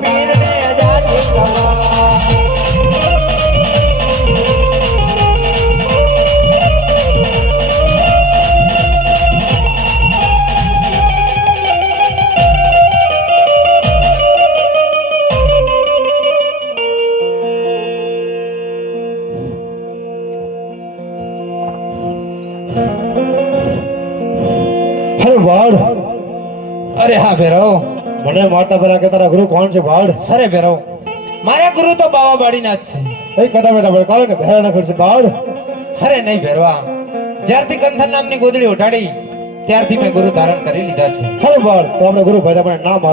પીરને જાતી કમા વાડ અરે હા ભેરવ, મને મારતા પેલા કે તારા ગુરુ કોણ છે વાડ? અરે ભેરવ, મારા ગુરુ તો બાવા બાડીના જ છે. એ કદા બેટા બોલ કાલે કે ભેરા ના કરશે વાડ? અરે નહીં ભેરવા, જ્યારથી કંથન નામની ગોદડી ઉઠાડી ત્યારથી મેં ગુરુ ધારણ કરી લીધા છે. અરે વાડ તો આપણે ગુરુ ભાઈ આપણે ના મારો.